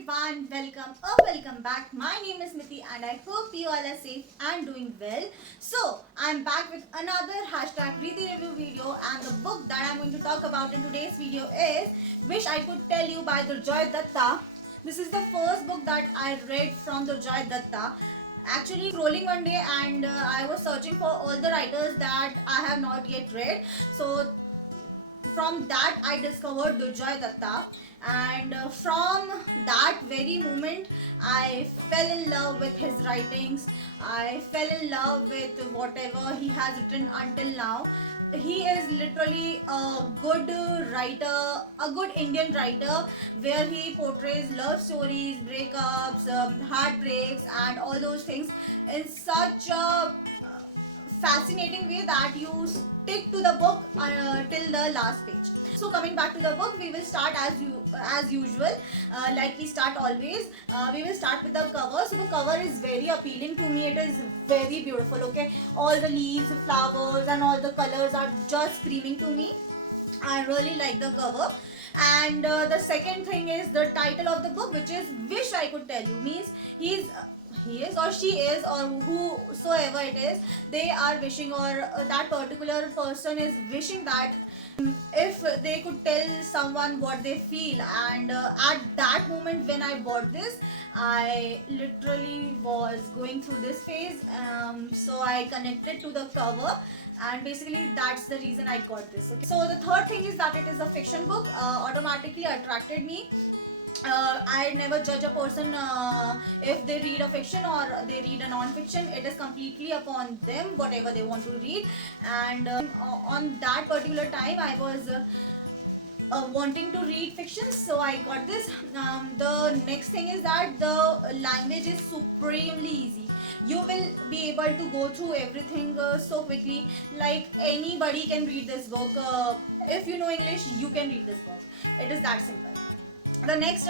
everyone, welcome back. My name is Miti and I hope you all are safe and doing well. So, I'm back with another hashtag Riti review video, and the book that I'm going to talk about in today's video is Wish I Could Tell You by Durjoy Datta. This is the first book that I read from Durjoy Datta. Actually, scrolling one day and I was searching for all the writers that I have not yet read. So, from that I discovered Durjoy Datta, and from that very moment I fell in love with his writings. I fell in love with whatever he has written until now. He is literally a good writer, a good Indian writer, where he portrays love stories, breakups, heartbreaks, and all those things in such a fascinating way that you stick to the book till the last page. So coming back to the book, we will start as usual, like we start always. We will start with the cover. So the cover is very appealing to me. It is very beautiful. Okay, all the leaves, flowers, and all the colors are just screaming to me. I really like the cover. And the second thing is the title of the book, which is Wish I Could Tell You. Means he is or she is or whosoever it is, they are wishing, or that particular person is wishing that if they could tell someone what they feel. And at that moment when I bought this, I literally was going through this phase, so I connected to the cover, and basically that's the reason I got this. Okay, so the third thing is that it is a fiction book. Automatically attracted me. I never judge a person if they read a fiction or they read a non-fiction. It is completely upon them whatever they want to read. And on that particular time I was wanting to read fiction, so I got this. The next thing is that the language is supremely easy. You will be able to go through everything so quickly. Like anybody can read this book. If you know English, you can read this book. It is that simple. The next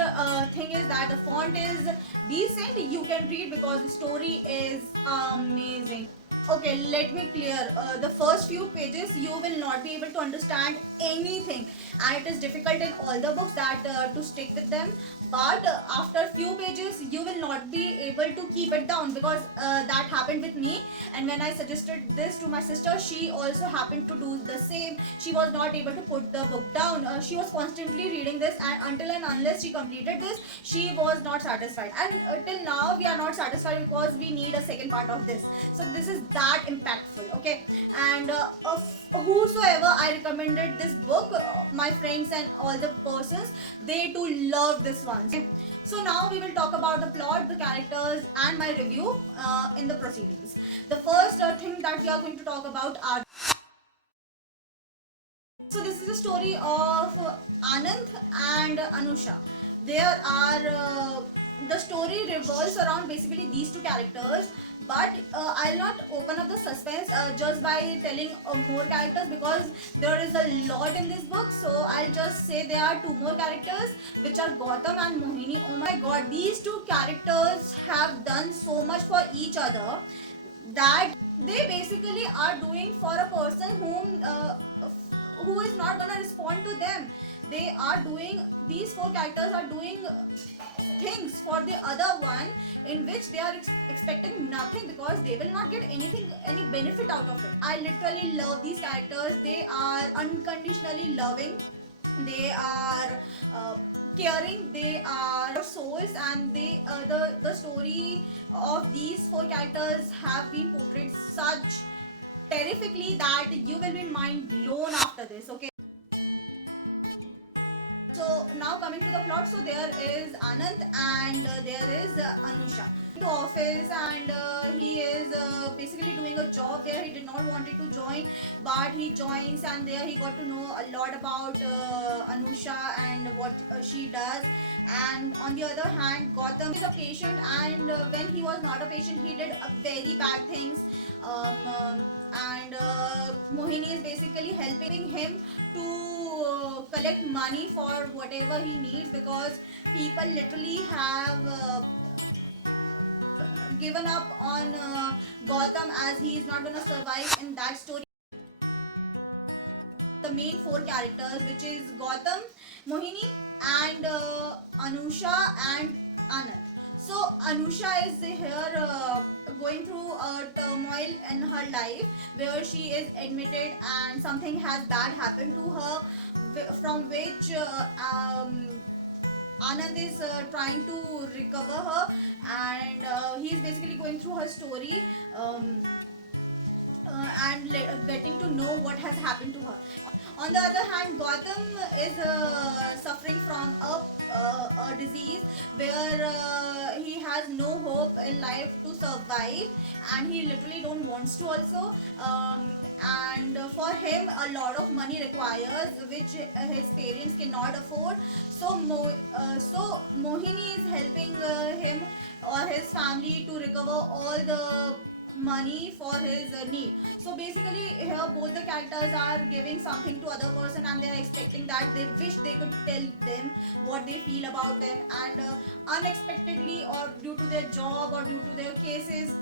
thing is that the font is decent. You can read because the story is amazing. Okay, let me clear. The first few pages you will not be able to understand anything, and it is difficult in all the books that to stick with them. But after few pages you will not be able to keep it down, because that happened with me. And when I suggested this to my sister, she also happened to do the same. She was not able to put the book down. She was constantly reading this, and until and unless she completed this, she was not satisfied. And till now we are not satisfied because we need a second part of this. So this is that impactful. Okay, and whosoever I recommended this book, my friends and all the persons, they too love this one. Okay? So now we will talk about the plot, the characters, and my review in the proceedings. The first thing that we are going to talk about are, so this is a story of Anand and Anusha. There are the story revolves around basically these two characters, but I'll not open up the suspense just by telling more characters, because there is a lot in this book. So I'll just say there are two more characters, which are Gautam and Mohini. Oh my god, these two characters have done so much for each other that they basically are doing for a person who is not gonna respond to them. They are doing, these four characters are doing things for the other one, in which they are expecting nothing, because they will not get anything, any benefit out of it. I literally love these characters. They are unconditionally loving, they are caring, they are souls, and they the story of these four characters have been portrayed such terrifically that you will be mind blown after this. Okay, so now coming to the plot. So there is Anand and there is Anusha to office, and he is basically doing a job where he did not wanted to join, but he joins, and there he got to know a lot about Anusha and what she does. And on the other hand, Gautam is a patient, and when he was not a patient, he did very bad things. And Mohini is basically helping him to collect money for whatever he needs, because people literally have given up on Gautam, as he is not gonna survive in that story. the main four characters, which is Gautam, Mohini, and Anusha and Anand. So Anusha is here going through a turmoil in her life where she is admitted and something has bad happened to her, from which Anand is trying to recover her, and he is basically going through her story. And getting to know what has happened to her. On the other hand, Gotham is suffering from a disease where he has no hope in life to survive, and he literally don't wants to also. And for him, a lot of money requires, which his parents cannot afford. So Mohini is helping him or his family to recover all the money for his need. So basically here both the characters are giving something to other person, and they are expecting that they wish they could tell them what they feel about them, and unexpectedly or due to their job or due to their cases,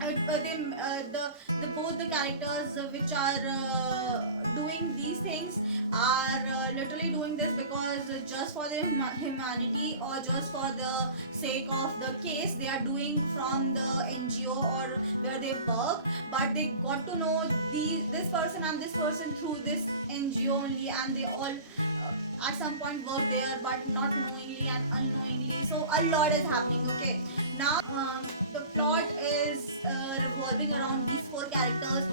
the both the characters which are doing these things are literally doing this because just for the humanity or just for the sake of the case they are doing from the NGO or where they work. But they got to know this person and this person through this NGO only, and they all at some point work there, but not knowingly and unknowingly. So a lot is happening. Okay, now the plot is revolving around these four characters.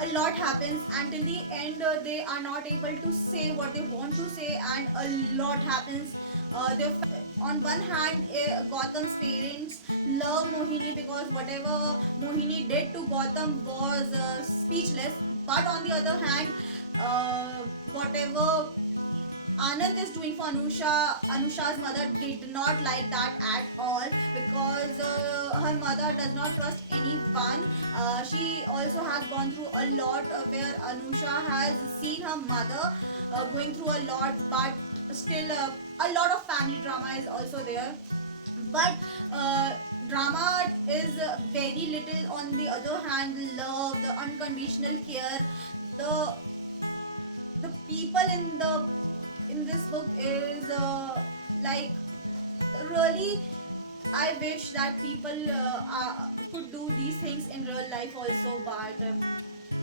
A lot happens until the end. They are not able to say what they want to say, and a lot happens. On one hand, Gautam's parents love Mohini because whatever Mohini did to Gautam was speechless. But on the other hand, whatever Anand is doing for Anusha, Anusha's mother did not like that at all, because her mother does not trust anyone. She also has gone through a lot where Anusha has seen her mother going through a lot, but still a lot of family drama is also there. But drama is very little. On the other hand, love, the unconditional care, the the people in this book is like really. I wish that people could do these things in real life also, but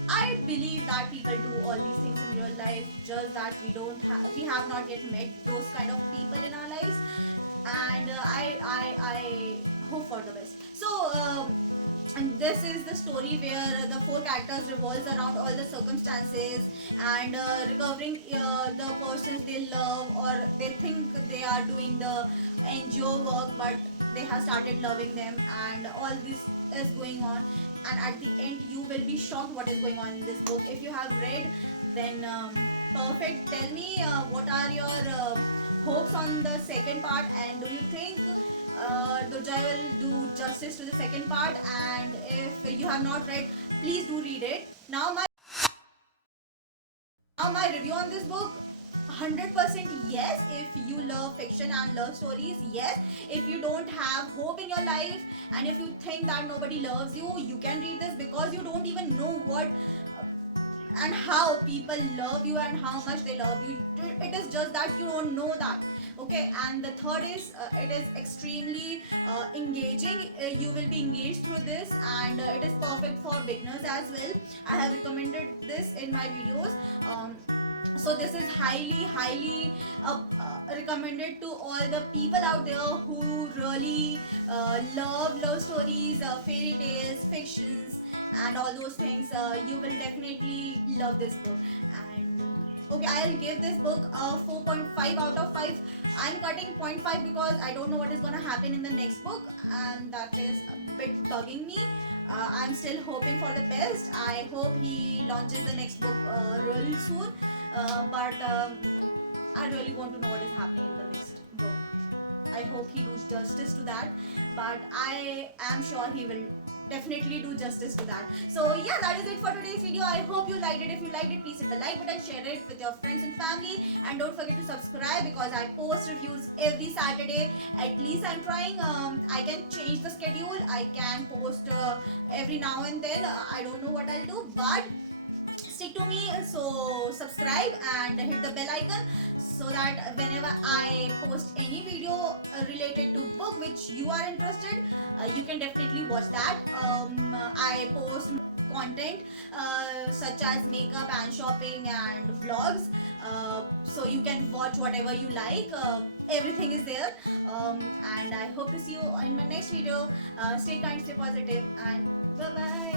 I believe that people do all these things in real life, just that we have not yet met those kind of people in our lives, and I hope for the best. So and this is the story where the four characters revolves around all the circumstances and recovering the persons they love, or they think they are doing the NGO work, but they have started loving them, and all this is going on. And at the end you will be shocked what is going on in this book. If you have read, then perfect. Tell me what are your hopes on the second part, and do you think Durjai will do justice to the second part? And if you have not read, please do read it. Now my review on this book, 100% yes. If you love fiction and love stories, yes. If you don't have hope in your life, and if you think that nobody loves you, you can read this, because you don't even know what and how people love you and how much they love you. It is just that you don't know that. Okay, and the third is it is extremely engaging. You will be engaged through this, and it is perfect for beginners as well. I have recommended this in my videos. So this is highly recommended to all the people out there who really love stories, fairy tales, fictions, and all those things. You will definitely love this book. And okay, I'll give this book a 4.5 out of 5. I'm cutting zero point 0.5 because I don't know what is gonna happen in the next book, and that is a bit bugging me. I'm still hoping for the best. I hope he launches the next book real soon. But I really want to know what is happening in the next book. I hope he does justice to that, but I am sure he will definitely do justice to that. So yeah, that is it for today's video. I hope you liked it. If you liked it, please hit the like button, share it with your friends and family, and don't forget to subscribe, because I post reviews every Saturday. At least I'm trying. I can change the schedule. I can post every now and then. I don't know what I'll do, but stick to me. So subscribe and hit the bell icon so that whenever I post any video related to book which you are interested, you can definitely watch that. I post content such as makeup and shopping and vlogs, so you can watch whatever you like. Everything is there, and I hope to see you in my next video. Stay kind, stay positive, and bye bye.